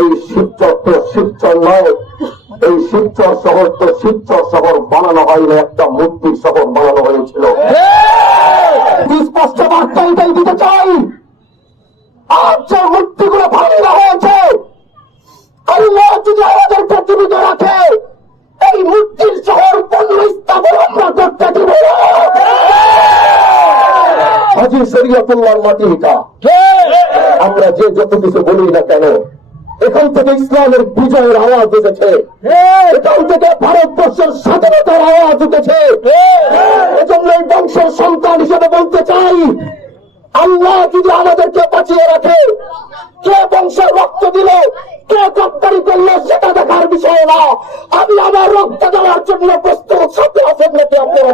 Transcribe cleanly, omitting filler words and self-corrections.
এই শিবচর তো শিবচর নয়, এই শিবচর শহর তো শিবচর শহর বানানো হয়নি, একটা মূর্তির শহর বানানো হয়েছিল। স্পষ্ট বার্তা এটাই দিতে চাই, আজ যে মূর্তিগুলো ভাঙা হয়েছে, আল্লাহ যদি আমাদেরকে জীবিত রাখে, এই মূর্তির শহর পুনঃস্থাপন আমরা করতে দিব। হাজী শরীয়তুল্লাহর মাটি এটা, আমরা যে যত কিছু বলি না কেন, এখান থেকে ইসলামের বিজয়ের আওয়াজ উঠেছে, এখান থেকে ভারতবর্ষের স্বাধীনতার আওয়াজ উঠেছে। এজন্য এই বংশের সন্তান হিসেবে বলতে চাই, আল্লাহ যদি আমাদেরকে বাঁচিয়ে রাখে, কে বংশের রক্ত দিল, কে গদ্দারি করলো সেটা দেখার বিষয় না, আমি আমার রক্ত দেওয়ার জন্য প্রস্তুত। সাথে আছেন নাকি আপনারা?